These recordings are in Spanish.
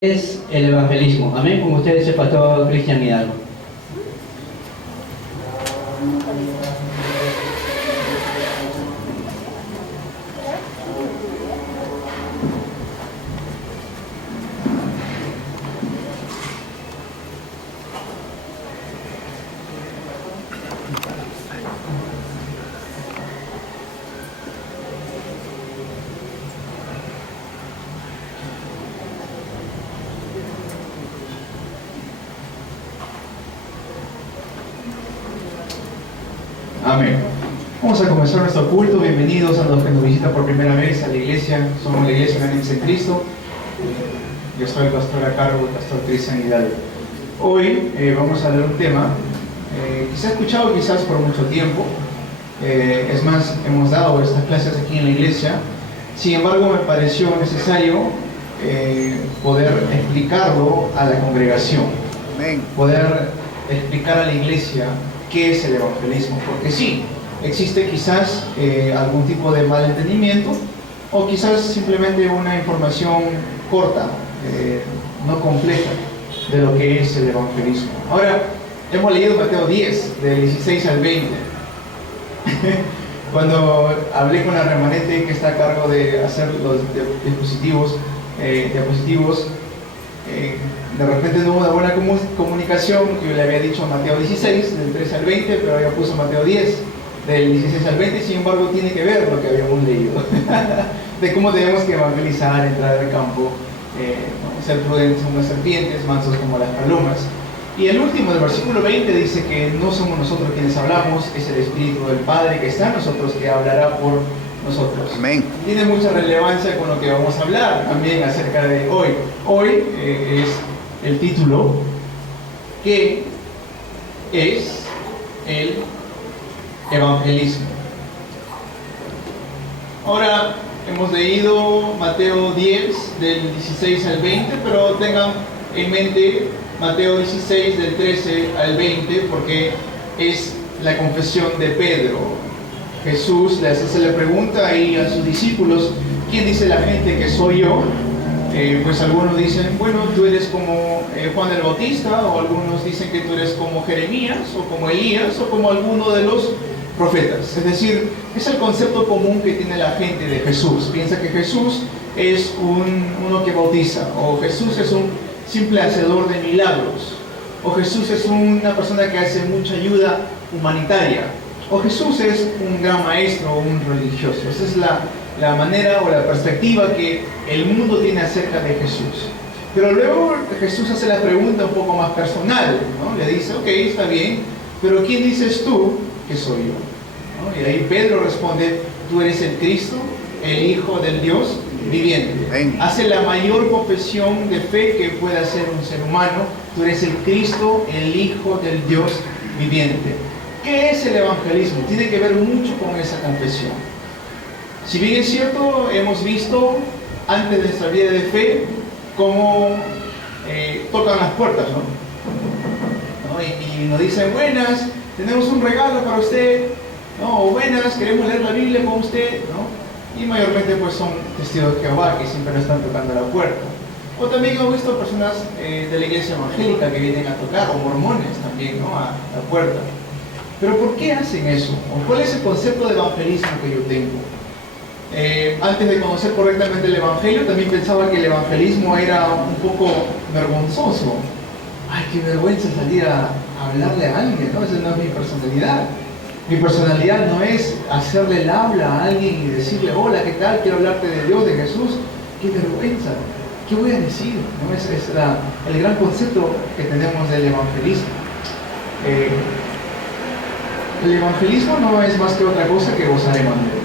Es el evangelismo. Amén. Con ustedes el pastor Cristian Hidalgo. Amén. Vamos a comenzar nuestro culto. Bienvenidos a los que nos visitan por primera vez a la iglesia. Somos la iglesia Unánime en Cristo. Yo soy el pastor a cargo, el pastor Cristian Hidalgo. Hoy vamos a leer un tema que se ha escuchado quizás por mucho tiempo. Es más, hemos dado estas clases aquí en la iglesia. Sin embargo, me pareció necesario poder explicarlo a la congregación. Amén. Poder explicar a la iglesia qué es el evangelismo, porque sí, existe quizás algún tipo de malentendimiento o quizás simplemente una información corta, no completa de lo que es el evangelismo. Ahora, hemos leído Mateo 10, del 16 al 20. Cuando hablé con la remanente que está a cargo de hacer los diapositivos, de repente no hubo una buena comunicación. Yo le había dicho Mateo 16, del 13 al 20, pero ella puso Mateo 10, del 16 al 20, sin embargo tiene que ver lo que habíamos leído, de cómo tenemos que evangelizar, entrar al campo, ser prudentes como las serpientes, mansos como las palomas. Y el último del versículo 20 dice que no somos nosotros quienes hablamos, es el Espíritu del Padre que está en nosotros que hablará por nosotros. Amén. Tiene mucha relevancia con lo que vamos a hablar también acerca de hoy. Hoy es el título, ¿qué es el evangelismo? Ahora hemos leído Mateo 10 del 16 al 20, pero tengan en mente Mateo 16 del 13 al 20 porque es la confesión de Pedro. Jesús les hace la pregunta ahí a sus discípulos: ¿quién dice la gente que soy yo? Pues algunos dicen, bueno, tú eres como Juan el Bautista, o algunos dicen que tú eres como Jeremías, o como Elías, o como alguno de los profetas. Es decir, es el concepto común que tiene la gente de Jesús. Piensa que Jesús es uno que bautiza, o Jesús es un simple hacedor de milagros, o Jesús es una persona que hace mucha ayuda humanitaria, o Jesús es un gran maestro o un religioso. Esa es la manera o la perspectiva que el mundo tiene acerca de Jesús. Pero luego Jesús hace la pregunta un poco más personal, ¿no? Le dice, ok, está bien, pero ¿quién dices tú que soy yo? ¿No? Y ahí Pedro responde, tú eres el Cristo, el Hijo del Dios viviente. Amén. Hace la mayor confesión de fe que pueda hacer un ser humano: tú eres el Cristo, el Hijo del Dios viviente. ¿Qué es el evangelismo? Tiene que ver mucho con esa confesión. Si bien es cierto, hemos visto antes de nuestra vida de fe cómo tocan las puertas, ¿no? Y nos dicen, buenas, tenemos un regalo para usted, ¿no? O buenas, queremos leer la Biblia con usted, ¿no? Y mayormente pues son testigos de Jehová que siempre nos están tocando la puerta. O también hemos visto personas de la iglesia evangélica que vienen a tocar, o mormones también, ¿no? A la puerta. Pero ¿por qué hacen eso? ¿O cuál es el concepto de evangelismo que yo tengo? Antes de conocer correctamente el evangelio, también pensaba que el evangelismo era un poco vergonzoso. Ay, qué vergüenza salir a hablarle a alguien, ¿no? Esa no es mi personalidad. Mi personalidad no es hacerle el habla a alguien y decirle, hola, ¿qué tal? Quiero hablarte de Dios, de Jesús. Qué vergüenza. ¿Qué voy a decir? ¿No? Es el gran concepto que tenemos del evangelismo. El evangelismo no es más que otra cosa que gozar Emmanuel.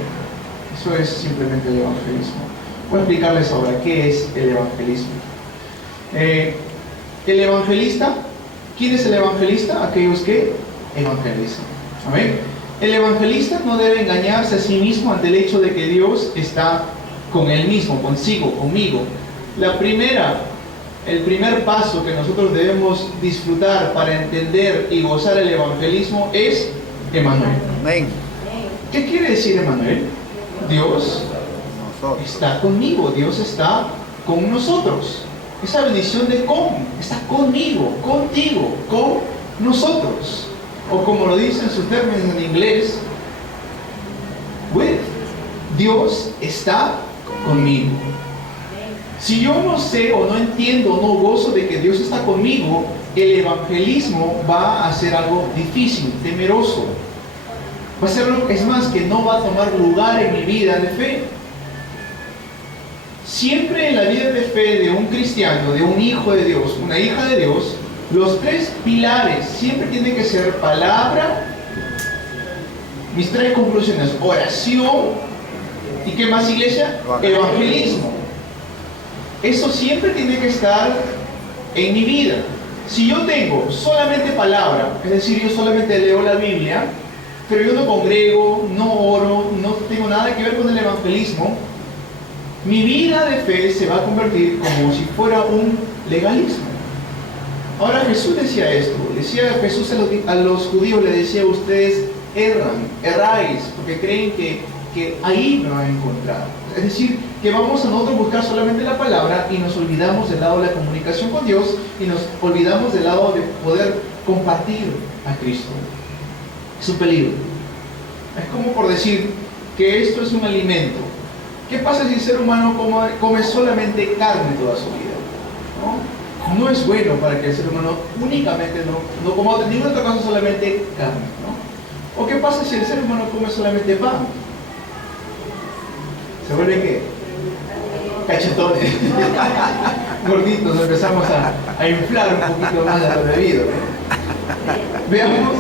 Eso es simplemente el evangelismo. Voy a explicarles ahora qué es el evangelismo. El evangelista, ¿quién es el evangelista? Aquellos que evangelizan. Amén. El evangelista no debe engañarse a sí mismo ante el hecho de que Dios está con él mismo, consigo, conmigo. El primer paso que nosotros debemos disfrutar para entender y gozar el evangelismo es Emmanuel. Amén. ¿Qué quiere decir Emmanuel? Dios está conmigo, Dios está con nosotros. Esa bendición de está conmigo, contigo, con nosotros. O como lo dicen sus términos en inglés, with. Dios está conmigo. Si yo no sé o no entiendo o no gozo de que Dios está conmigo, el evangelismo va a ser algo difícil, temeroso. Va a ser algo, es más, que no va a tomar lugar en mi vida de fe. Siempre en la vida de fe de un cristiano, de un hijo de Dios, una hija de Dios, los tres pilares siempre tienen que ser palabra, mis tres conclusiones, oración, ¿y qué más, iglesia? Evangelismo. Eso siempre tiene que estar en mi vida. Si yo tengo solamente palabra, es decir, yo solamente leo la Biblia, pero yo no congrego, no oro, no tengo nada que ver con el evangelismo, mi vida de fe se va a convertir como si fuera un legalismo. Ahora Jesús decía esto, decía Jesús a los judíos, le decía: ustedes erráis, porque creen que ahí me van a encontrar. Es decir, que vamos a nosotros buscar solamente la palabra y nos olvidamos del lado de la comunicación con Dios y nos olvidamos del lado de poder compartir a Cristo. Es un peligro. Es como por decir que esto es un alimento. ¿Qué pasa si el ser humano come solamente carne toda su vida? No es bueno para que el ser humano únicamente no coma ninguna otra cosa, solamente carne, ¿no? ¿O qué pasa si el ser humano come solamente pan? ¿Se vuelven qué? Cachetones. Gorditos, empezamos a inflar un poquito más de lo debido, ¿no? Veamos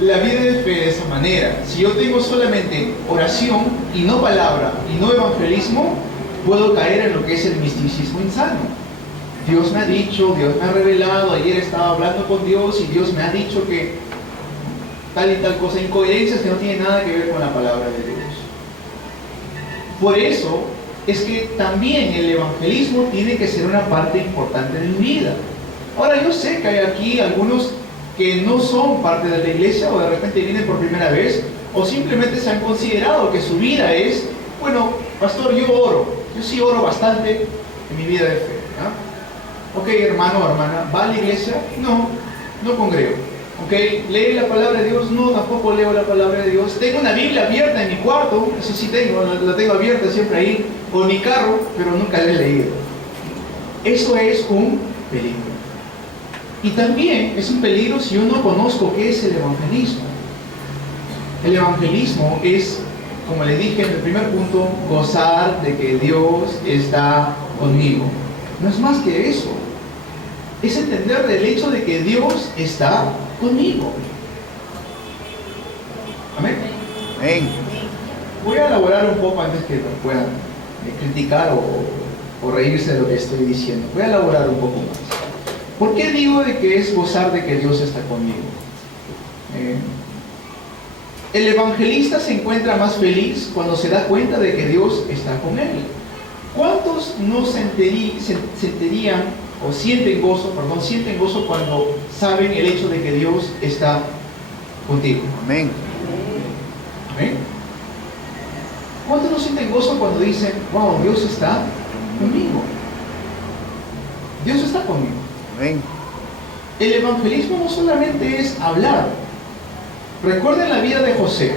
la vida de fe de esa manera. Si yo tengo solamente oración y no palabra y no evangelismo, puedo caer en lo que es el misticismo insano. Dios me ha dicho, Dios me ha revelado, ayer estaba hablando con Dios y Dios me ha dicho que tal y tal cosa, incoherencias que no tienen nada que ver con la palabra de Dios. Por eso es que también el evangelismo tiene que ser una parte importante de mi vida. Ahora, yo sé que hay aquí algunos que no son parte de la iglesia o de repente vienen por primera vez o simplemente se han considerado que su vida es, bueno, pastor, yo sí oro bastante en mi vida de fe, ¿no? Ok, hermano o hermana, ¿va a la iglesia? No congrego. Ok, ¿lee la palabra de Dios? No, tampoco leo la palabra de Dios. Tengo una Biblia abierta en mi cuarto, eso sí tengo, la tengo abierta siempre ahí, o en mi carro, pero nunca la he leído. Eso es un peligro. Y también es un peligro si yo no conozco qué es el evangelismo. El evangelismo es, como le dije en el primer punto, gozar de que Dios está conmigo. No es más que eso. Es entender del hecho de que Dios está conmigo. Amén. Amén. Voy a elaborar un poco antes que me puedan criticar o reírse de lo que estoy diciendo. Voy a elaborar un poco más. ¿Por qué digo de que es gozar de que Dios está conmigo? El evangelista se encuentra más feliz cuando se da cuenta de que Dios está con él. ¿Cuántos no sentirían o sienten gozo cuando saben el hecho de que Dios está contigo? Amén. ¿Amén? ¿Cuántos no sienten gozo cuando dicen, wow, Dios está conmigo? Dios está conmigo. Amén. El evangelismo no solamente es hablar. Recuerden la vida de José.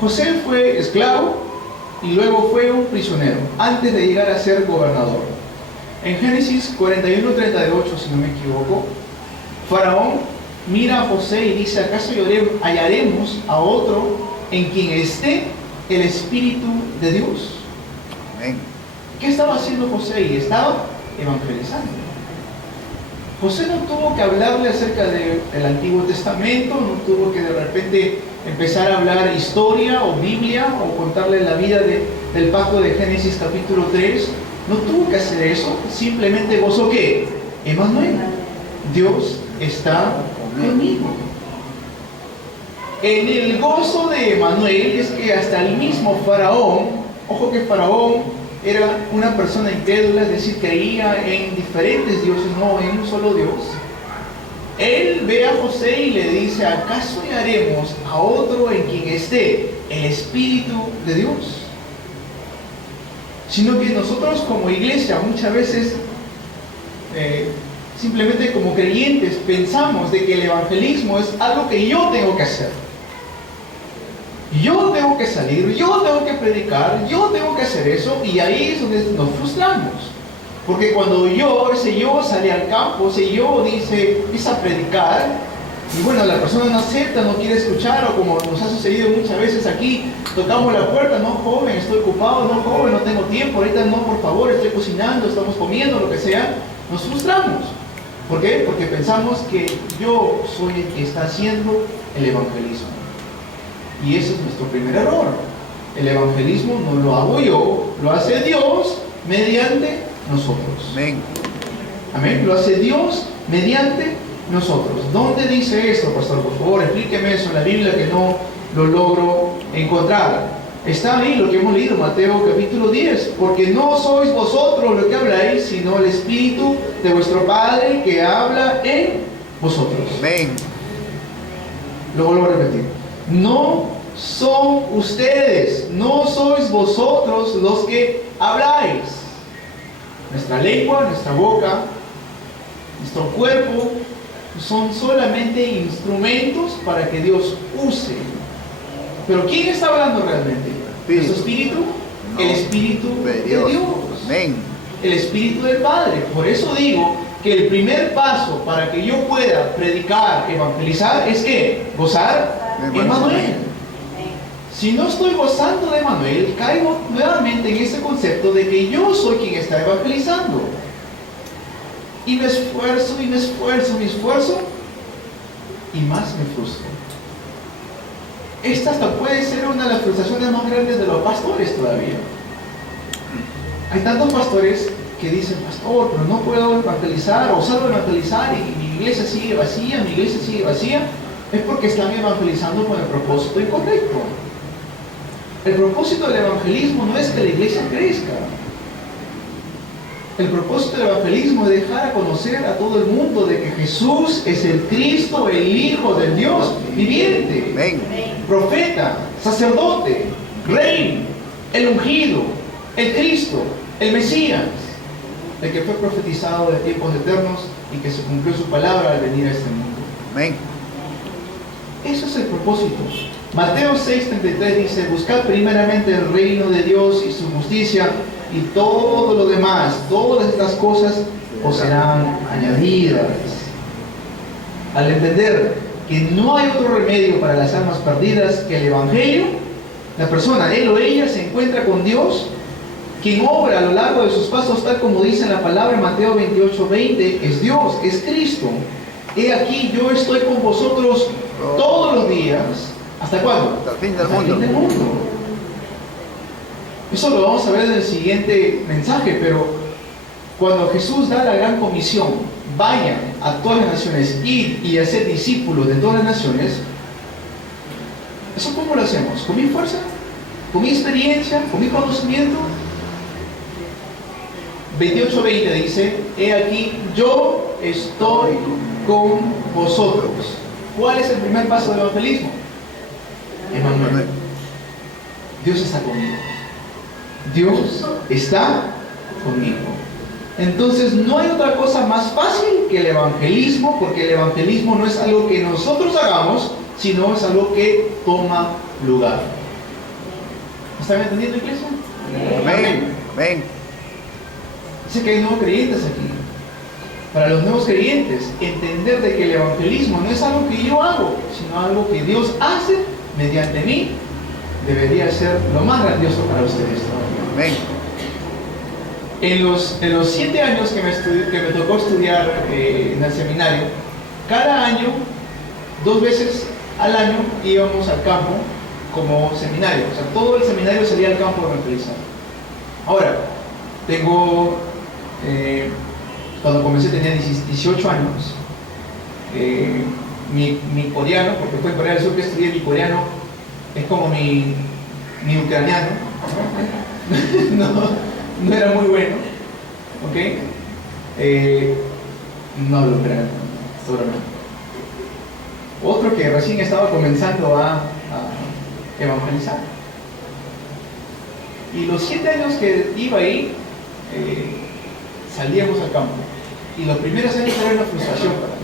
José fue esclavo y luego fue un prisionero antes de llegar a ser gobernador. En Génesis 41:38, si no me equivoco, Faraón mira a José y dice: ¿acaso hallaremos a otro en quien esté el Espíritu de Dios? Amén. ¿Qué estaba haciendo José? Y estaba evangelizando. José no tuvo que hablarle acerca del Antiguo Testamento, no tuvo que de repente empezar a hablar historia o Biblia o contarle la vida del pacto de Génesis capítulo 3. No tuvo que hacer eso, simplemente gozó ¿qué? Emmanuel, Dios está conmigo. En el gozo de Emmanuel es que hasta el mismo Faraón, ojo que Faraón era una persona incrédula, es decir, creía en diferentes dioses, no en un solo Dios. Él ve a José y le dice: ¿acaso hallaremos a otro en quien esté el Espíritu de Dios? Sino que nosotros como iglesia muchas veces simplemente como creyentes pensamos de que el evangelismo es algo que yo tengo que hacer. Yo tengo que salir, yo tengo que predicar, yo tengo que hacer eso, y ahí es donde nos frustramos. Porque cuando ese yo sale al campo, ese yo empieza a predicar, y bueno, la persona no acepta, no quiere escuchar, o como nos ha sucedido muchas veces aquí, tocamos la puerta: no, joven, estoy ocupado; no, joven, no tengo tiempo, ahorita no, por favor, estoy cocinando, estamos comiendo, lo que sea. Nos frustramos. ¿Por qué? Porque pensamos que yo soy el que está haciendo el evangelismo. Y ese es nuestro primer error. El evangelismo no lo hago yo, lo hace Dios mediante nosotros. Amén. Amén. Lo hace Dios mediante nosotros. ¿Dónde dice esto, pastor? Por favor, explíqueme eso en la Biblia, que no lo logro encontrar. Está ahí lo que hemos leído, Mateo capítulo 10. Porque no sois vosotros los que habláis, sino el Espíritu de vuestro Padre que habla en vosotros. Amén. Lo vuelvo a repetir. No son ustedes, no sois vosotros los que habláis. Nuestra lengua, nuestra boca, nuestro cuerpo son solamente instrumentos para que Dios use. Pero ¿quién está hablando realmente? ¿Nuestro espíritu? No. El Espíritu de Dios. Amén. El Espíritu del Padre. Por eso digo que el primer paso para que yo pueda predicar, evangelizar, es que gozar de Emmanuel. Si no estoy gozando de Emmanuel, caigo nuevamente en ese concepto de que yo soy quien está evangelizando. Y me esfuerzo, y me esfuerzo, me esfuerzo, y más me frustro. Esta hasta puede ser una de las frustraciones más grandes de los pastores todavía. Hay tantos pastores que dicen: pastor, pero no puedo evangelizar, o salgo a evangelizar y mi iglesia sigue vacía, mi iglesia sigue vacía. Es porque están evangelizando con el propósito incorrecto. El propósito del evangelismo no es que la iglesia crezca. El propósito del evangelismo es dejar a conocer a todo el mundo de que Jesús es el Cristo, el Hijo del Dios viviente. Amén. Profeta, sacerdote, rey, el ungido, el Cristo, el Mesías, el que fue profetizado de tiempos eternos y que se cumplió su palabra al venir a este mundo. Amén. Eso es el propósito. Mateo 6:33 dice: buscad primeramente el reino de Dios y su justicia, y todo lo demás, todas estas cosas os serán añadidas. Al entender que no hay otro remedio para las almas perdidas que el Evangelio, la persona, él o ella, se encuentra con Dios, quien obra a lo largo de sus pasos, tal como dice en la palabra en Mateo 28:20, es Dios, es Cristo. He aquí, yo estoy con vosotros todos los días. ¿Hasta cuándo? Hasta el fin del Hasta el mundo. fin del mundo. Eso lo vamos a ver en el siguiente mensaje, pero cuando Jesús da la gran comisión: vayan a todas las naciones, id y hacer discípulos de todas las naciones, ¿eso cómo lo hacemos? ¿Con mi fuerza? ¿Con mi experiencia? ¿Con mi conocimiento? 28:20 dice: he aquí, yo estoy con vosotros. ¿Cuál es el primer paso del evangelismo? Emmanuel. Dios está conmigo. Dios está conmigo. Entonces no hay otra cosa más fácil que el evangelismo, porque el evangelismo no es algo que nosotros hagamos, sino es algo que toma lugar. ¿Están entendiendo, iglesia? Amén. Amén. Dice que hay nuevos creyentes aquí. Para los nuevos creyentes, entender de que el evangelismo no es algo que yo hago, sino algo que Dios hace mediante mí, debería ser lo más grandioso para ustedes todavía. Amén. En los 7 años que me tocó estudiar en el seminario, cada año, 2 veces al año, íbamos al campo como seminario. O sea, todo el seminario salía al campo a evangelizar. Ahora, cuando comencé tenía 18 años. Mi coreano, porque fue en Corea del Sur que estudié, mi coreano es como mi ucraniano. No era muy bueno, ¿ok? No hablo ucraniano, seguramente. Otro que recién estaba comenzando a evangelizar. Y los 7 años que iba ahí, salíamos al campo. Y los primeros años era una frustración para mí.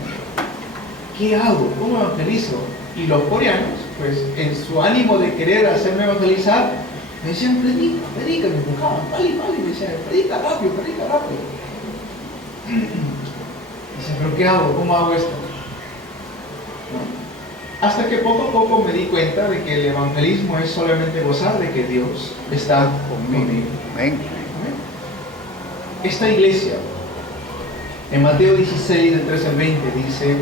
¿Qué hago? ¿Cómo evangelizo? Y los coreanos, pues en su ánimo de querer hacerme evangelizar, me decían, predica, me empujaban, vale, me decían, predica rápido. Dice, ¿pero qué hago? ¿Cómo hago esto? ¿No? Hasta que poco a poco me di cuenta de que el evangelismo es solamente gozar de que Dios está conmigo. Amén. Esta iglesia, en Mateo 16, del 13 al 20, dice,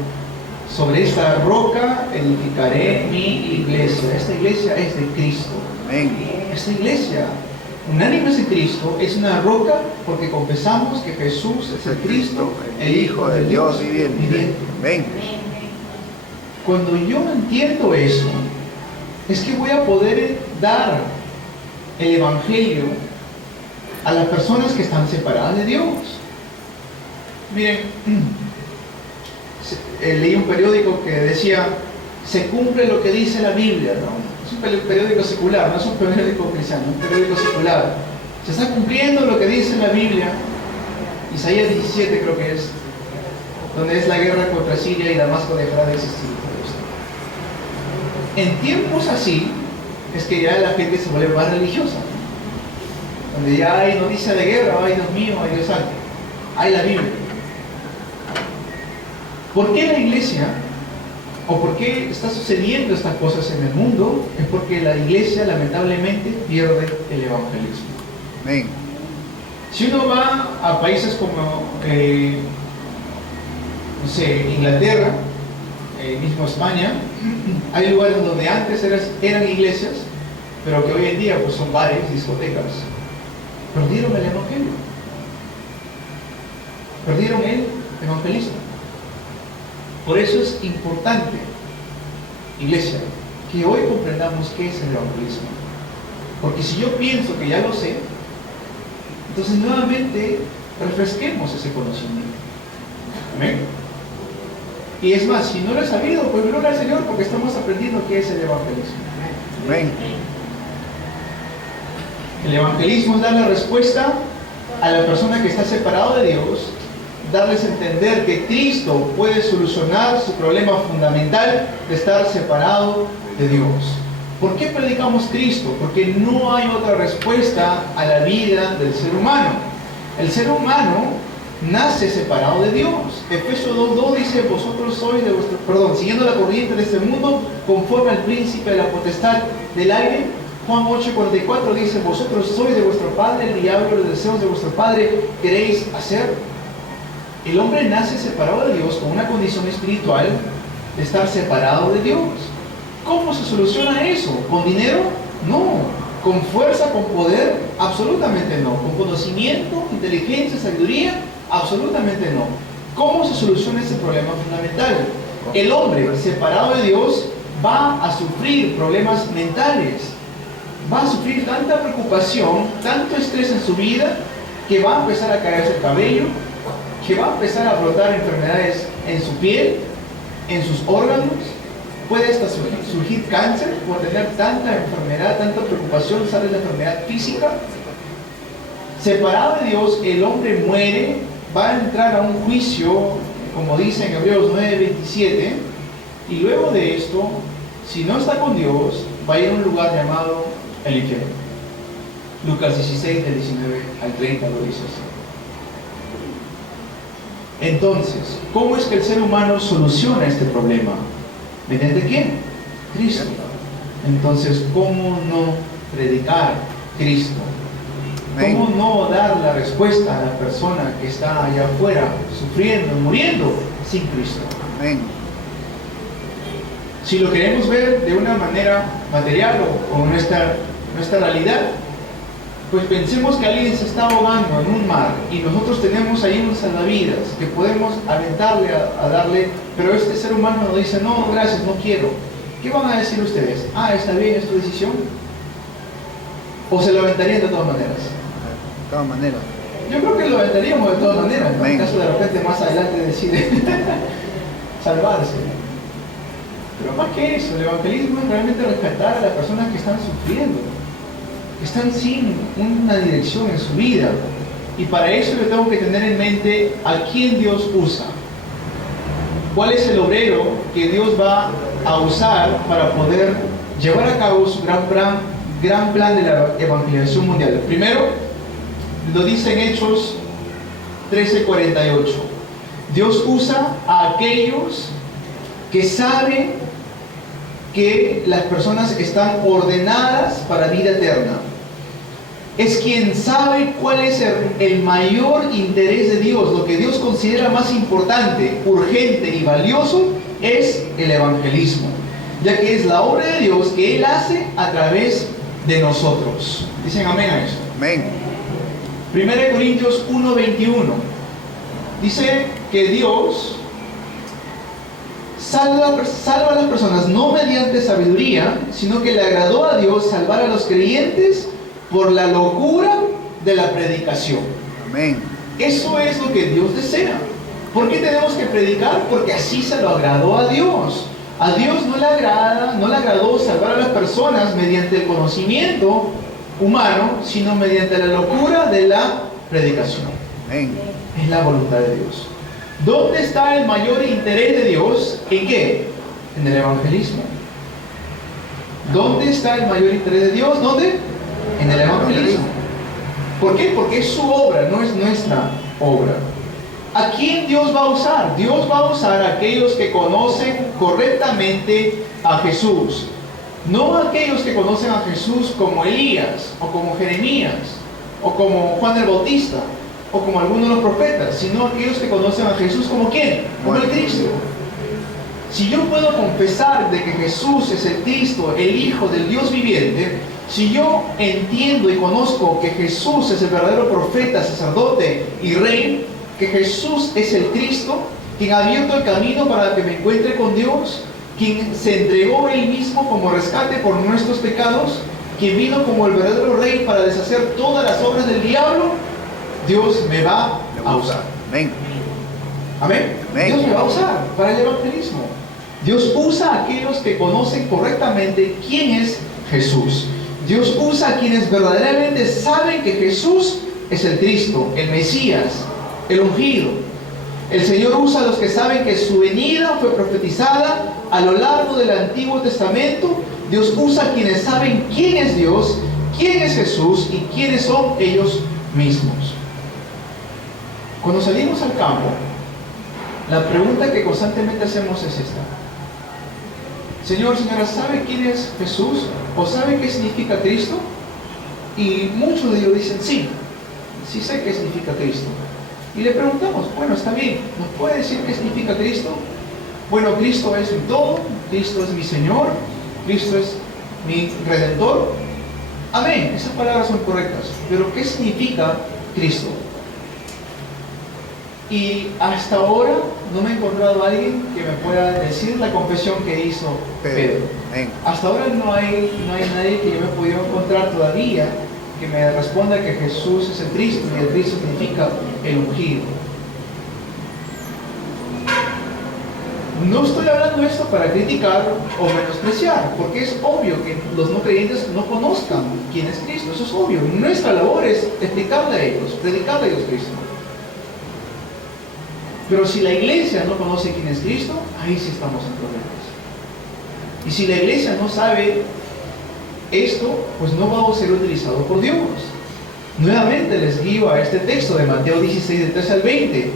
sobre esta roca edificaré mi iglesia. Esta iglesia es de Cristo. Amén. Esta iglesia, unánimes en Cristo, es una roca porque confesamos que Jesús es el Cristo, el Hijo del Dios viviente. Amén. Cuando yo entiendo eso, es que voy a poder dar el Evangelio a las personas que están separadas de Dios. Miren, leí un periódico que decía, se cumple lo que dice la Biblia, ¿no? Es un periódico secular, no es un periódico cristiano, es un periódico secular. Se está cumpliendo lo que dice la Biblia, Isaías 17 creo que es, donde es la guerra contra Siria y Damasco dejará de existir. En tiempos así, es que ya la gente se vuelve más religiosa, donde ya hay noticia de guerra, ay Dios mío, ay Dios santo, hay la Biblia. ¿Por qué la iglesia, o por qué está sucediendo estas cosas en el mundo? Es porque la iglesia lamentablemente pierde el evangelismo. Amén. Si uno va a países como, no sé, Inglaterra, mismo España, hay lugares donde antes eran iglesias, pero que hoy en día pues son bares, discotecas. Perdieron el evangelio. Perdieron el evangelismo. Por eso es importante, iglesia, que hoy comprendamos qué es el evangelismo. Porque si yo pienso que ya lo sé, entonces nuevamente refresquemos ese conocimiento. Amén. Y es más, si no lo he sabido, pues gloria al Señor, porque estamos aprendiendo qué es el evangelismo. Amén. El evangelismo es dar la respuesta a la persona que está separado de Dios, darles a entender que Cristo puede solucionar su problema fundamental de estar separado de Dios. ¿Por qué predicamos Cristo? Porque no hay otra respuesta a la vida del ser humano. El ser humano nace separado de Dios. Efesios 2:2 dice, vosotros sois de vuestro, siguiendo la corriente de este mundo, conforme al príncipe de la potestad del aire. Juan 8:44 dice, vosotros sois de vuestro padre el diablo, los deseos de vuestro padre queréis hacer. El hombre nace separado de Dios con una condición espiritual de estar separado de Dios. ¿Cómo se soluciona eso? ¿Con dinero? No. ¿Con fuerza, con poder? Absolutamente no. ¿Con conocimiento, inteligencia, sabiduría? Absolutamente no. ¿Cómo se soluciona ese problema fundamental? El hombre separado de Dios va a sufrir problemas mentales. Va a sufrir tanta preocupación, tanto estrés en su vida, que va a empezar a caerse el cabello, que va a empezar a brotar enfermedades en su piel, en sus órganos. Puede hasta surgir cáncer por tener tanta enfermedad, tanta preocupación, sale la enfermedad física. Separado de Dios, el hombre muere, va a entrar a un juicio, como dice en Hebreos 9:27, y luego de esto, si no está con Dios, va a ir a un lugar llamado el infierno. Lucas 16, del 19 al 30 lo dice así. Entonces, ¿cómo es que el ser humano soluciona este problema? ¿Mediante quién? Cristo. Entonces, ¿cómo no predicar Cristo? ¿Cómo no dar la respuesta a la persona que está allá afuera, sufriendo, muriendo, sin Cristo? Amén. Si lo queremos ver de una manera material o nuestra realidad, pues pensemos que alguien se está ahogando en un mar y nosotros tenemos ahí un salvavidas que podemos aventarle a darle, pero este ser humano nos dice, no, gracias, no quiero. ¿Qué van a decir ustedes? Ah, está bien, es tu decisión. ¿O se lo aventarían de todas maneras? De todas maneras. Yo creo que lo aventaríamos de todas maneras, ¿no? En Amén. caso de repente más adelante decide salvarse. Pero más que eso, el evangelismo es realmente rescatar a las personas que están sufriendo, que están sin una dirección en su vida. Y para eso yo tengo que tener en mente a quién Dios usa. ¿Cuál es el obrero que Dios va a usar para poder llevar a cabo su gran plan de la evangelización mundial? Primero, lo dice en Hechos 13:48. Dios usa a aquellos que saben que las personas están ordenadas para vida eterna. Es quien sabe cuál es el mayor interés de Dios. Lo que Dios considera más importante, urgente y valioso es el evangelismo, ya que es la obra de Dios que Él hace a través de nosotros. Dicen amén a eso. Amén. 1 Corintios 1:21 dice que Dios salva a las personas no mediante sabiduría, sino que le agradó a Dios salvar a los creyentes por la locura de la predicación. Amén. Eso es lo que Dios desea. ¿Por qué tenemos que predicar? Porque así se lo agradó a Dios. A Dios no le agradó salvar a las personas mediante el conocimiento humano, sino mediante la locura de la predicación. Amén. Es la voluntad de Dios. ¿Dónde está el mayor interés de Dios? ¿En qué? En el evangelismo. ¿Dónde está el mayor interés de Dios? ¿Dónde? En el evangelismo. ¿Por qué? Porque es su obra, no es nuestra obra. ¿A quién Dios va a usar? Dios va a usar a aquellos que conocen correctamente a Jesús. No a aquellos que conocen a Jesús como Elías, o como Jeremías, o como Juan el Bautista, o como algunos de los profetas, sino aquellos que conocen a Jesús como ¿quién? Como el Cristo. Si yo puedo confesar de que Jesús es el Cristo, el Hijo del Dios viviente, si yo entiendo y conozco que Jesús es el verdadero profeta, sacerdote y rey, que Jesús es el Cristo, quien ha abierto el camino para que me encuentre con Dios, quien se entregó Él mismo como rescate por nuestros pecados, quien vino como el verdadero rey para deshacer todas las obras del diablo, Dios me va a usar. Amén. Amén. Amén. Dios me va a usar para el evangelismo. Dios usa a aquellos que conocen correctamente quién es Jesús. Dios usa a quienes verdaderamente saben que Jesús es el Cristo, el Mesías, el ungido. El Señor usa a los que saben que su venida fue profetizada a lo largo del Antiguo Testamento. Dios usa a quienes saben quién es Dios, quién es Jesús y quiénes son ellos mismos. Cuando salimos al campo, la pregunta que constantemente hacemos es esta: Señor, señora, ¿sabe quién es Jesús? ¿O sabe qué significa Cristo? Y muchos de ellos dicen, sí sé qué significa Cristo. Y le preguntamos, bueno, está bien, ¿nos puede decir qué significa Cristo? Bueno, Cristo es mi todo, Cristo es mi Señor, Cristo es mi Redentor. Amén, esas palabras son correctas, pero ¿qué significa Cristo? Y hasta ahora no me he encontrado a alguien que me pueda decir la confesión que hizo Pedro. Amén. Hasta ahora no hay nadie que yo me he podido encontrar todavía que me responda que Jesús es el Cristo y el Cristo significa el ungido. No estoy hablando esto para criticar o menospreciar, porque es obvio que los no creyentes no conozcan quién es Cristo. Eso es obvio. Nuestra labor es explicarle a ellos, predicarle a ellos Cristo. Pero si la iglesia no conoce quién es Cristo, ahí sí estamos en problemas. Y si la iglesia no sabe esto, pues no va a ser utilizado por Dios. Nuevamente les guío a este texto de Mateo 16, del 13 al 20.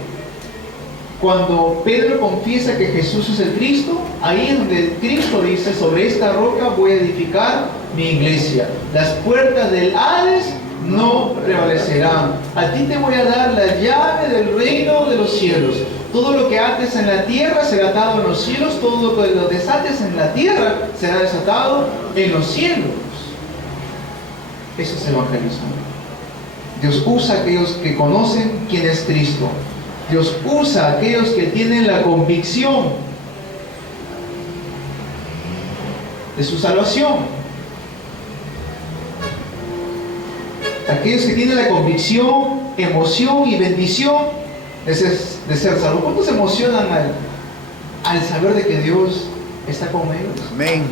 Cuando Pedro confiesa que Jesús es el Cristo, ahí es donde Cristo dice, sobre esta roca voy a edificar mi iglesia. Las puertas del Hades no prevalecerán. A ti te voy a dar la llave del reino de los cielos. Todo lo que ates en la tierra será atado en los cielos. Todo lo que lo desates en la tierra será desatado en los cielos. Eso es evangelismo. Dios usa a aquellos que conocen quién es Cristo. Dios usa a aquellos que tienen la convicción de su salvación. Aquellos que tienen la convicción, emoción y bendición de ser salvos. ¿Cuántos se emocionan al saber de que Dios está con ellos? Amén.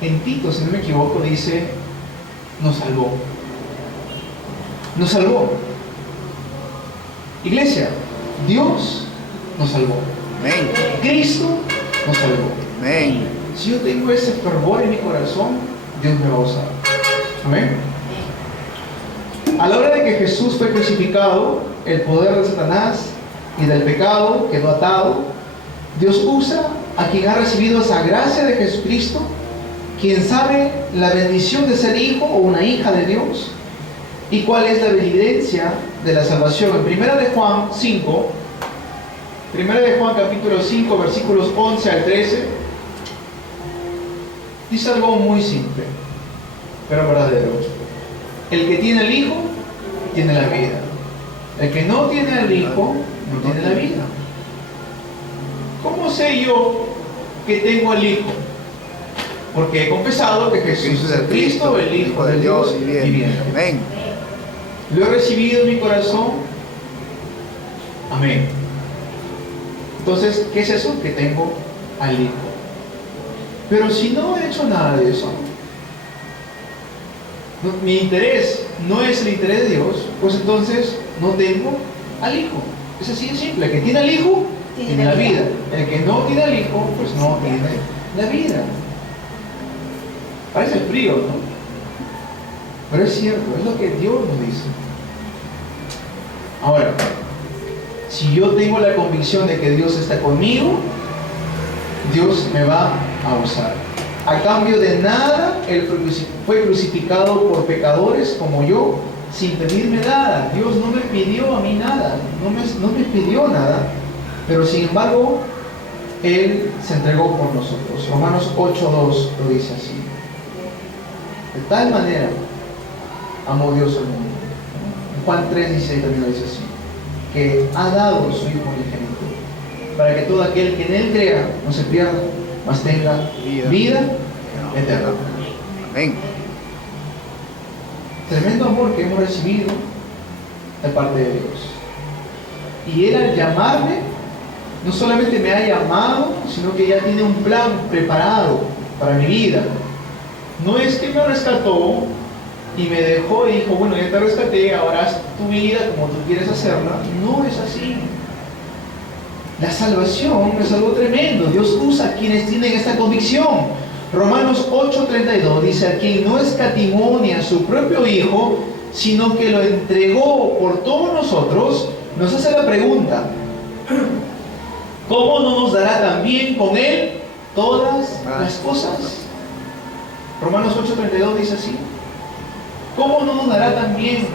En Tito, si no me equivoco, dice, nos salvó. nos salvó. Iglesia, Dios nos salvó. Amén. Cristo nos salvó. Amén. Si yo tengo ese fervor en mi corazón, Dios me va a usar. Amén. A la hora de que Jesús fue crucificado, el poder de Satanás y del pecado quedó atado. Dios usa a quien ha recibido esa gracia de Jesucristo, quien sabe la bendición de ser hijo o una hija de Dios, y cuál es la evidencia de la salvación. En Primera de Juan 5, Primera de Juan capítulo 5, versículos 11 al 13, dice algo muy simple, pero verdadero. El que tiene al Hijo, tiene la vida. El que no tiene al Hijo, no tiene la vida. ¿Cómo sé yo que tengo al Hijo? Porque he confesado que Jesús es el Cristo, el Hijo de Dios viviente. Amén. Lo he recibido en mi corazón. Amén. Entonces, ¿qué es eso? Que tengo al Hijo. Pero si no he hecho nada de eso, mi interés no es el interés de Dios, pues entonces no tengo al Hijo. Es así de simple. El que tiene al Hijo, tiene la vida. El que no tiene al Hijo, pues no tiene la vida. Parece frío, ¿no? Pero es cierto, es lo que Dios nos dice. Ahora, si yo tengo la convicción de que Dios está conmigo, Dios me va a usar. A cambio de nada, Él fue crucificado por pecadores como yo, sin pedirme nada. Dios no me pidió a mí nada, no me pidió nada, pero sin embargo, Él se entregó por nosotros. Romanos 8:2 lo dice así. De tal manera amó Dios al mundo. Juan 3:16 también lo dice así, que ha dado su Hijo unigénito, para que todo aquel que en Él crea no se pierda, mas tenga vida eterna. Amén. Tremendo amor que hemos recibido de parte de Dios. Y Él, al llamarme, no solamente me ha llamado, sino que ya tiene un plan preparado para mi vida. No es que me rescató y me dejó y dijo, bueno, ya te rescaté, ahora haz tu vida como tú quieres hacerla. No es así. La salvación es algo tremendo. Dios usa a quienes tienen esta convicción. Romanos 8:32 dice, a quien no escatimó ni a su propio Hijo, sino que lo entregó por todos nosotros, nos hace la pregunta, ¿cómo no nos dará también con Él todas las cosas? Romanos 8:32 dice así. ¿Cómo no nos dará también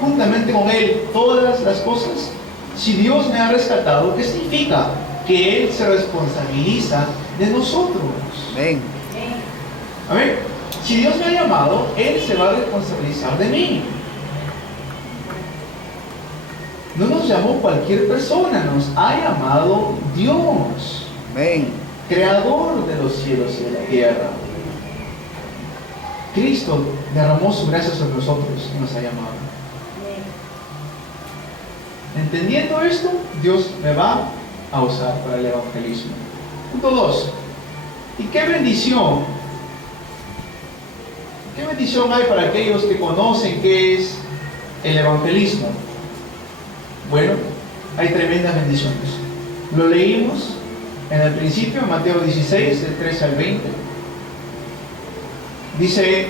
juntamente con Él todas las cosas? Si Dios me ha rescatado, ¿qué significa? Que Él se responsabiliza de nosotros. Amén. Amén. Si Dios me ha llamado, Él se va a responsabilizar de mí. No nos llamó cualquier persona, nos ha llamado Dios, Amén. creador de los cielos y de la tierra. Cristo derramó su gracia sobre nosotros y nos ha llamado. Entendiendo esto, Dios me va a usar para el evangelismo. Punto 2. ¿Y qué bendición? ¿Qué bendición hay para aquellos que conocen qué es el evangelismo? Bueno, hay tremendas bendiciones. Lo leímos en el principio, en Mateo 16, del 13 al 20. Dice,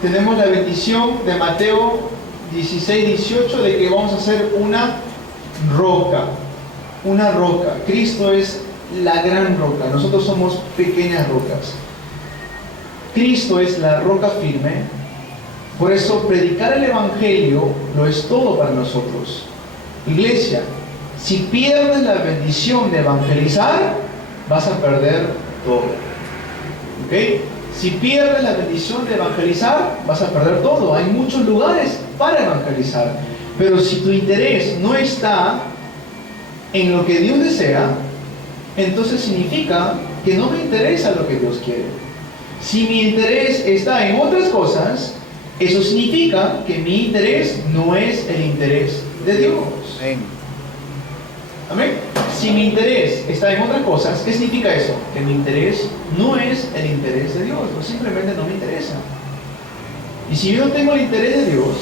tenemos la bendición de Mateo 16, 18, de que vamos a hacer una roca. Una roca. Cristo es la gran roca. Nosotros somos pequeñas rocas. Cristo es la roca firme. Por eso predicar el Evangelio lo es todo para nosotros. Iglesia, si pierdes la bendición de evangelizar, vas a perder todo. ¿Ok? Si pierdes la bendición de evangelizar, vas a perder todo. Hay muchos lugares para evangelizar. Pero si tu interés no está en lo que Dios desea, entonces significa que no me interesa lo que Dios quiere. Si mi interés está en otras cosas, eso significa que mi interés no es el interés de Dios. Amén. Amén. Si mi interés está en otras cosas, ¿qué significa eso? Que mi interés no es el interés de Dios, o simplemente no me interesa. Y si yo no tengo el interés de Dios,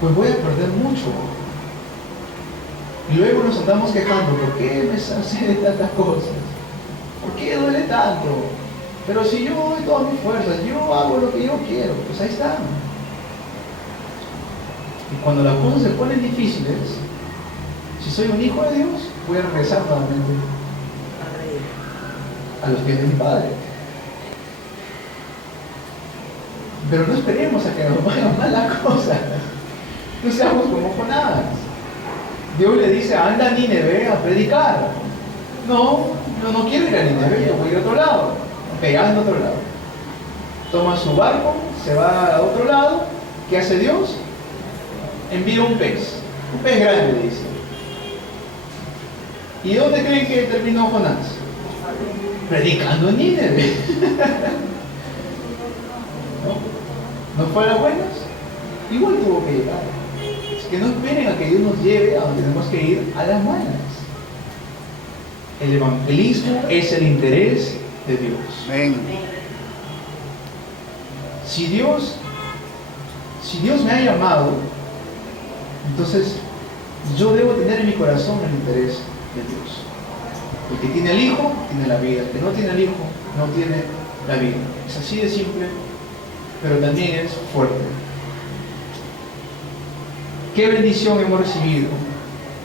pues voy a perder mucho. Y luego nos andamos quejando, ¿por qué me suceden tantas cosas? ¿Por qué duele tanto? Pero si yo doy todas mis fuerzas, yo hago lo que yo quiero, pues ahí está. Y cuando las cosas se ponen difíciles, si soy un hijo de Dios, voy a regresar nuevamente a los pies de mi Padre. Pero no esperemos a que nos vayan mal las cosas. No seamos como Jonás. Dios le dice, anda a Nínive a predicar. No quiero ir a Nínive, yo voy a ir a otro lado. Ok, anda a otro lado. Toma su barco, se va a otro lado. ¿Qué hace Dios? Envía un pez grande, dice. ¿Y dónde creen que terminó Jonás? Predicando en Nínive. ¿No fue a las buenas? Igual tuvo que llegar. Es que no esperen a que Dios nos lleve a donde tenemos que ir a las buenas. El evangelismo es el interés de Dios. Amén. Si Dios me ha llamado, entonces yo debo tener en mi corazón el interés de Dios. El que tiene al Hijo, tiene la vida. El que no tiene al Hijo, no tiene la vida. Es así de simple, pero también es fuerte. ¿Qué bendición hemos recibido?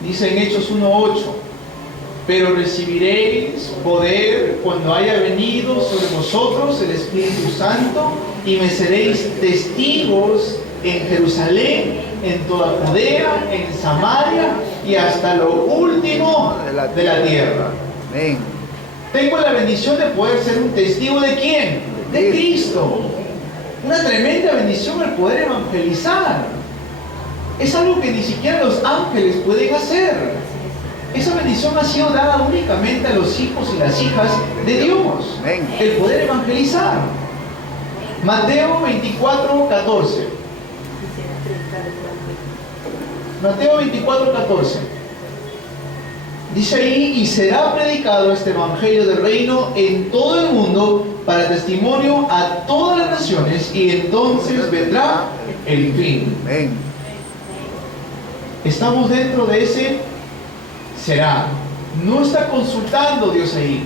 Dice en Hechos 1:8, pero recibiréis poder cuando haya venido sobre vosotros el Espíritu Santo y me seréis testigos en Jerusalén, en toda Judea, en Samaria y hasta lo último de la tierra. Amén. Tengo la bendición de poder ser un testigo ¿de quién? De Cristo. Una tremenda bendición el poder evangelizar. Es algo que ni siquiera los ángeles pueden hacer. Esa bendición ha sido dada únicamente a los hijos y las hijas de Dios. Amén. El poder evangelizar. Mateo 24:14. Mateo 24:14. Dice ahí, y será predicado este evangelio del reino en todo el mundo para testimonio a todas las naciones y entonces vendrá el fin. Amén. Estamos dentro de ese será. No está consultando Dios ahí.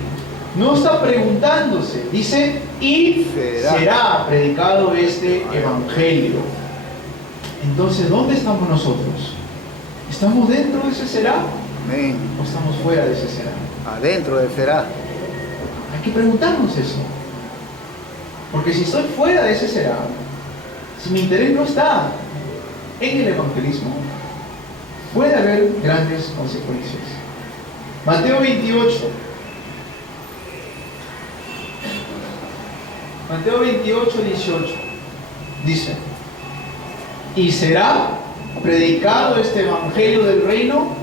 No está preguntándose. Dice, y será predicado este evangelio. Entonces, ¿dónde estamos nosotros? ¿Estamos dentro de ese será? Amén. ¿O estamos fuera de ese será? Adentro del será. Hay que preguntarnos eso. Porque si estoy fuera de ese será, si mi interés no está en el evangelismo, puede haber grandes consecuencias. Mateo 28. Mateo 28:18 dice, y será predicado este evangelio del reino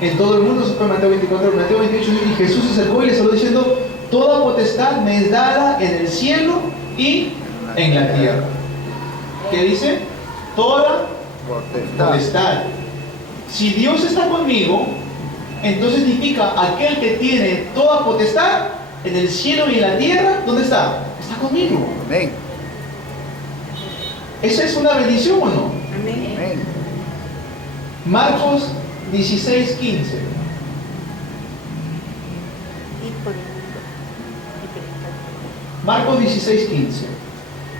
en todo el mundo. Eso fue Mateo 24, Mateo 28, y Jesús se acercó y le saludó diciendo, toda potestad me es dada en el cielo y en la tierra. ¿Qué dice? Toda potestad. Si Dios está conmigo, entonces significa aquel que tiene toda potestad en el cielo y en la tierra, ¿dónde está? Está conmigo. Amén. ¿Esa es una bendición o no? Amén. Marcos 16:15. Marcos 16:15.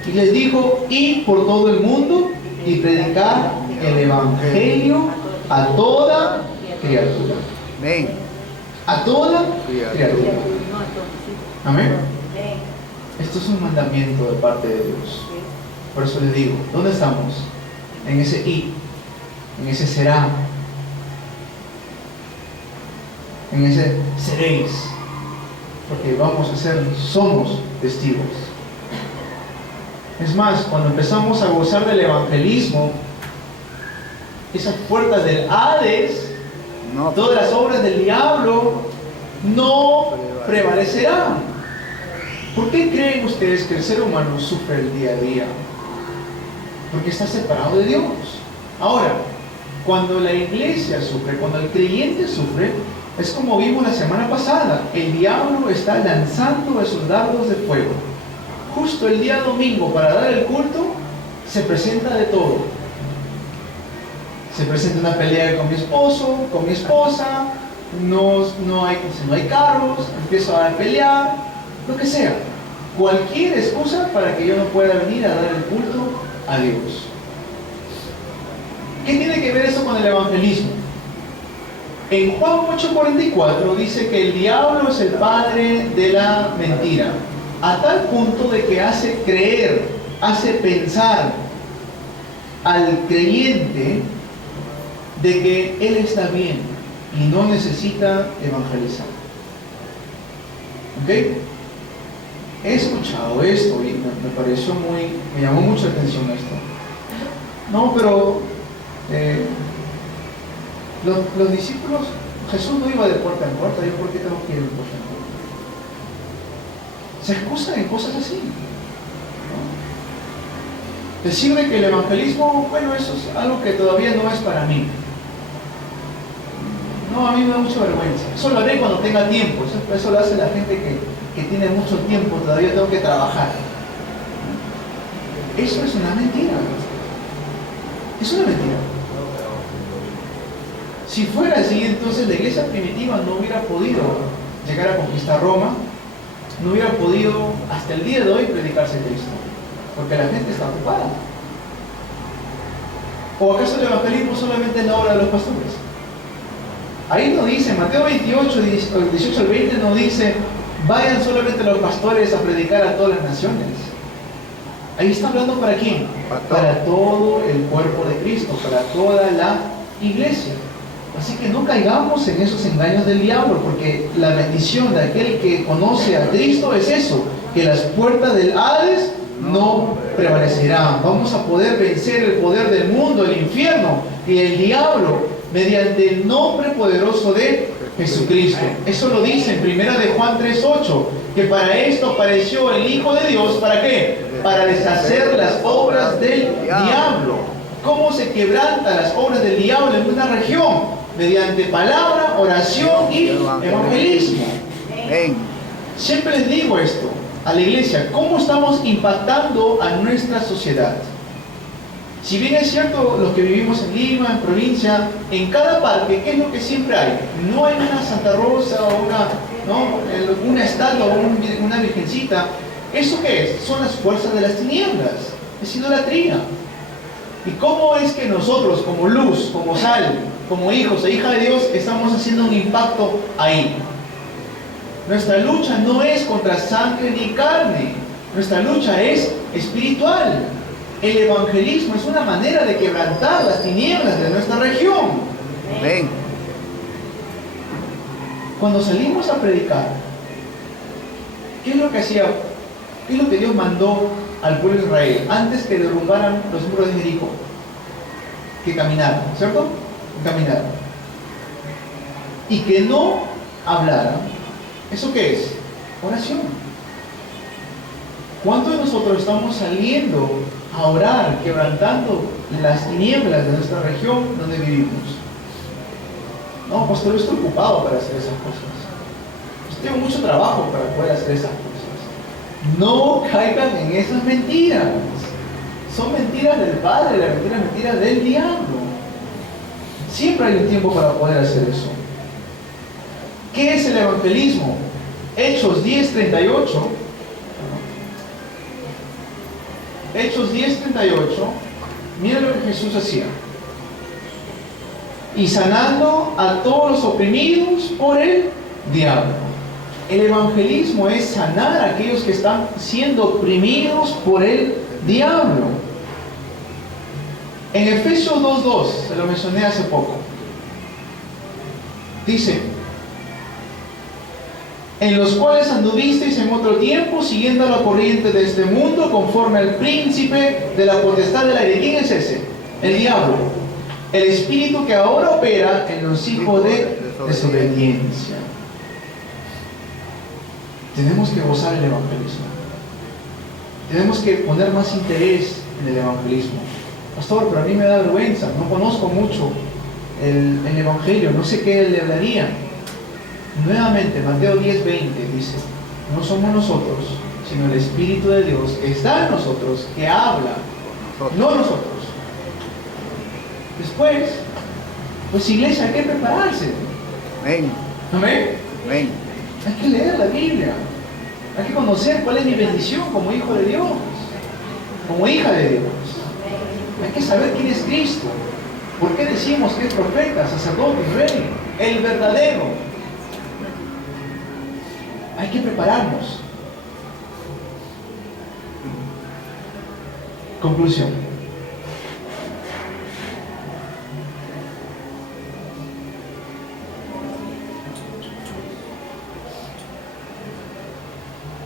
Y les dijo, id por todo el mundo y predicar el evangelio a toda criatura. Amén. A toda criatura. Amén. Esto es un mandamiento de parte de Dios. Por eso les digo, ¿dónde estamos? En ese y, en ese será, en ese seréis, porque vamos a ser, somos testigos. Es más, cuando empezamos a gozar del evangelismo, esas puertas del Hades, todas las obras del diablo, no prevalecerán. ¿Por qué creen ustedes que el ser humano sufre el día a día? Porque está separado de Dios. Ahora, cuando la iglesia sufre, cuando el creyente sufre, es como vimos la semana pasada, el diablo está lanzando esos dardos de fuego. Justo el día domingo para dar el culto, se presenta de todo. se presenta una pelea con mi esposo, con mi esposa, no hay carros, empiezo a pelear, lo que sea. Cualquier excusa para que yo no pueda venir a dar el culto a Dios. ¿Qué tiene que ver eso con el evangelismo? En Juan 8:44 dice que el diablo es el padre de la mentira, a tal punto de que hace creer, hace pensar al creyente de que él está bien y no necesita evangelizar. ¿Ok? He escuchado esto y me llamó mucho la atención esto. No, pero los discípulos, Jesús no iba de puerta en puerta, ¿yo por qué tengo que ir de puerta en puerta? Se excusan en cosas así, ¿no? Decir de que el evangelismo, bueno, eso es algo que todavía no es para mí. No, a mí me da mucha vergüenza. Eso lo haré cuando tenga tiempo. Eso lo hace la gente que tiene mucho tiempo, todavía tengo que trabajar. Eso es una mentira. Es una mentira. Si fuera así, entonces la iglesia primitiva no hubiera podido llegar a conquistar Roma, no hubiera podido hasta el día de hoy predicarse Cristo, porque la gente está ocupada. ¿O acaso el evangelismo solamente es la obra de los pastores? Ahí no dice, Mateo 28, 18 al 20 no dice, vayan solamente los pastores a predicar a todas las naciones. Ahí está hablando ¿para quién? Para todo el cuerpo de Cristo, para toda la iglesia. Así que no caigamos en esos engaños del diablo, porque la bendición de aquel que conoce a Cristo es eso, que las puertas del Hades no prevalecerán. Vamos a poder vencer el poder del mundo, el infierno y el diablo mediante el nombre poderoso de Jesucristo. Eso lo dice en 1 de Juan 3:8, que para esto apareció el Hijo de Dios, ¿para qué? Para deshacer las obras del diablo. ¿Cómo se quebrantan las obras del diablo en una región? Mediante palabra, oración y evangelismo. Siempre les digo esto a la iglesia, ¿cómo estamos impactando a nuestra sociedad? Si bien es cierto, los que vivimos en Lima, en provincia, en cada parque, ¿qué es lo que siempre hay? No hay una Santa Rosa o una estatua o una virgencita. ¿Eso qué es? Son las fuerzas de las tinieblas. Es idolatría. ¿Y cómo es que nosotros, como luz, como sal, como hijos e hijas de Dios, estamos haciendo un impacto ahí? Nuestra lucha no es contra sangre ni carne. Nuestra lucha es espiritual. El evangelismo es una manera de quebrantar las tinieblas de nuestra región. Amén. Cuando salimos a predicar, ¿qué es lo que hacía? ¿Qué es lo que Dios mandó al pueblo de Israel antes que derrumbaran los muros de Jericó? Que caminaran, ¿cierto? Que caminaran. Y que no hablaran. ¿Eso qué es? Oración. ¿Cuántos de nosotros estamos saliendo a orar, quebrantando las tinieblas de nuestra región donde vivimos? No, pastor, yo estoy ocupado para hacer esas cosas. Yo tengo mucho trabajo para poder hacer esas cosas. No caigan en esas mentiras. Son mentiras del Padre, las mentiras del diablo. Siempre hay un tiempo para poder hacer eso. ¿Qué es el evangelismo? Hechos 10:38. Hechos 10:38. Mira lo que Jesús hacía. Y sanando a todos los oprimidos por el diablo. El evangelismo es sanar a aquellos que están siendo oprimidos por el diablo. En Efesios 2:2, se lo mencioné hace poco, dice: en los cuales anduvisteis en otro tiempo, siguiendo la corriente de este mundo, conforme al príncipe de la potestad del aire. ¿Quién es ese? El diablo. El espíritu que ahora opera en los hijos de desobediencia. Tenemos que gozar el evangelismo. Tenemos que poner más interés en el evangelismo. Pastor, pero a mí me da vergüenza, no conozco mucho el evangelio, no sé qué le hablaría. Nuevamente, Mateo 10:20 dice: no somos nosotros, sino el Espíritu de Dios que está en nosotros, que habla, no nosotros. Después, pues iglesia, hay que prepararse. Amén. Amén. Amén. Hay que leer la Biblia. Hay que conocer cuál es mi bendición como hijo de Dios, como hija de Dios. Hay que saber quién es Cristo. ¿Por qué decimos que es profeta, sacerdote, rey? El verdadero. Hay que prepararnos. Conclusión.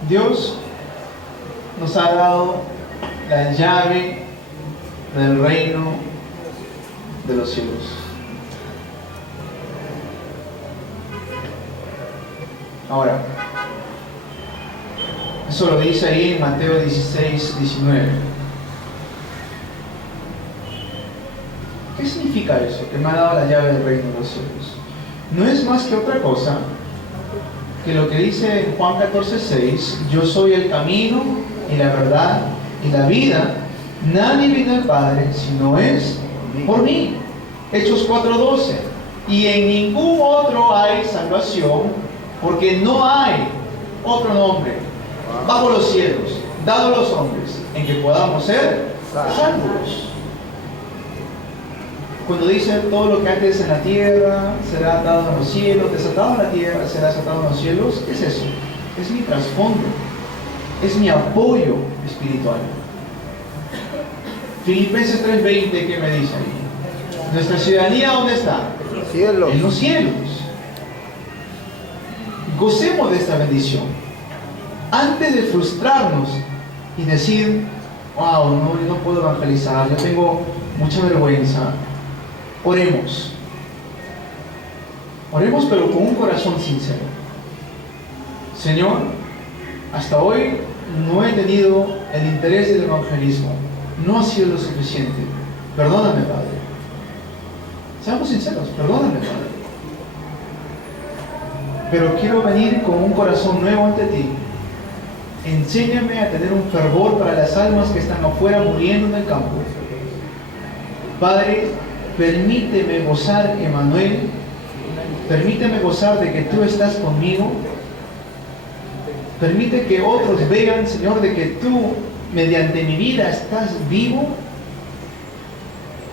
Dios nos ha dado la llave del reino de los cielos. Ahora, eso lo dice ahí en Mateo 16, 19. ¿Qué significa eso? Que me ha dado la llave del reino de los cielos. No es más que otra cosa que lo que dice en Juan 14, 6, yo soy el camino y la verdad y la vida. Nadie viene al Padre si no es por mí. Hechos 4:12. Y en ningún otro hay salvación, porque no hay otro nombre bajo los cielos dado a los hombres en que podamos ser salvos. Cuando dice todo lo que antes en la tierra será atado en los cielos, desatado en la tierra será desatado en los cielos, ¿qué es eso? Es mi trasfondo, es mi apoyo espiritual. Filipenses 3:20, ¿qué me dice ahí? Nuestra ciudadanía, ¿dónde está? Cielos. En los cielos. Gocemos de esta bendición. Antes de frustrarnos y decir, wow, no, yo no puedo evangelizar, yo tengo mucha vergüenza. Oremos. Oremos, pero con un corazón sincero. Señor, hasta hoy no he tenido el interés del evangelismo. No ha sido lo suficiente. Perdóname, Padre. Seamos sinceros, perdóname, Padre. Pero quiero venir con un corazón nuevo ante ti. Enséñame a tener un fervor para las almas que están afuera muriendo en el campo. Padre, permíteme gozar, Emmanuel. Permíteme gozar de que tú estás conmigo. Permite que otros vean, Señor, de que tú, mediante mi vida, estás vivo.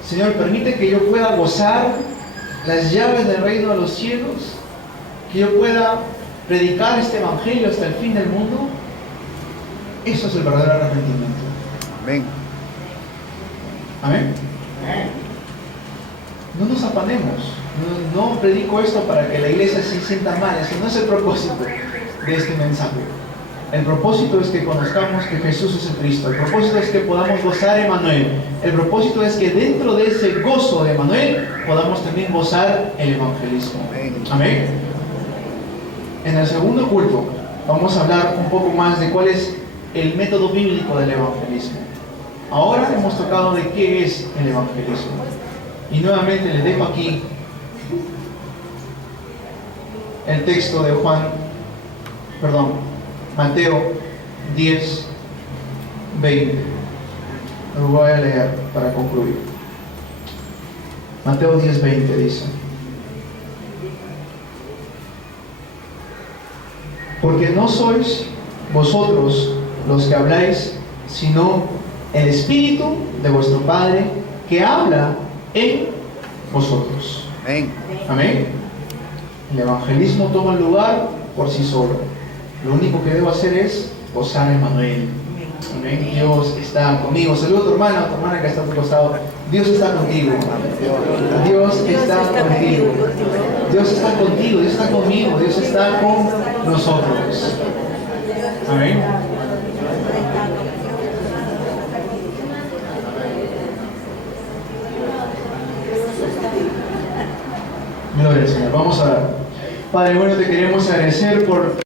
Señor, permite que yo pueda gozar las llaves del reino de los cielos. Que yo pueda predicar este evangelio hasta el fin del mundo. Eso es el verdadero arrepentimiento. Amén. Amén. No nos afanemos. No predico esto para que la iglesia se sienta mal. Ese no es el propósito de este mensaje. El propósito es que conozcamos que Jesús es el Cristo. El propósito es que podamos gozar Emmanuel. El propósito es que dentro de ese gozo de Emmanuel podamos también gozar el evangelismo. Amén. En el segundo culto vamos a hablar un poco más de cuál es el método bíblico del evangelismo. Ahora hemos tocado de qué es el evangelismo. Y nuevamente les dejo aquí el texto de Mateo 10, 20. Lo voy a leer para concluir. Mateo 10, 20 dice: porque no sois vosotros los que habláis, sino el Espíritu de vuestro Padre que habla en vosotros. Amén. Amén. El evangelismo toma lugar por sí solo. Lo único que debo hacer es gozar en Emmanuel. Amén. Dios está conmigo. Saluda a tu hermana que está a tu costado. Dios está contigo. Dios está contigo. Dios está contigo. Dios está conmigo. Dios está con nosotros. Amén. Gloria al Señor. Vamos a orar. Padre bueno, te queremos agradecer por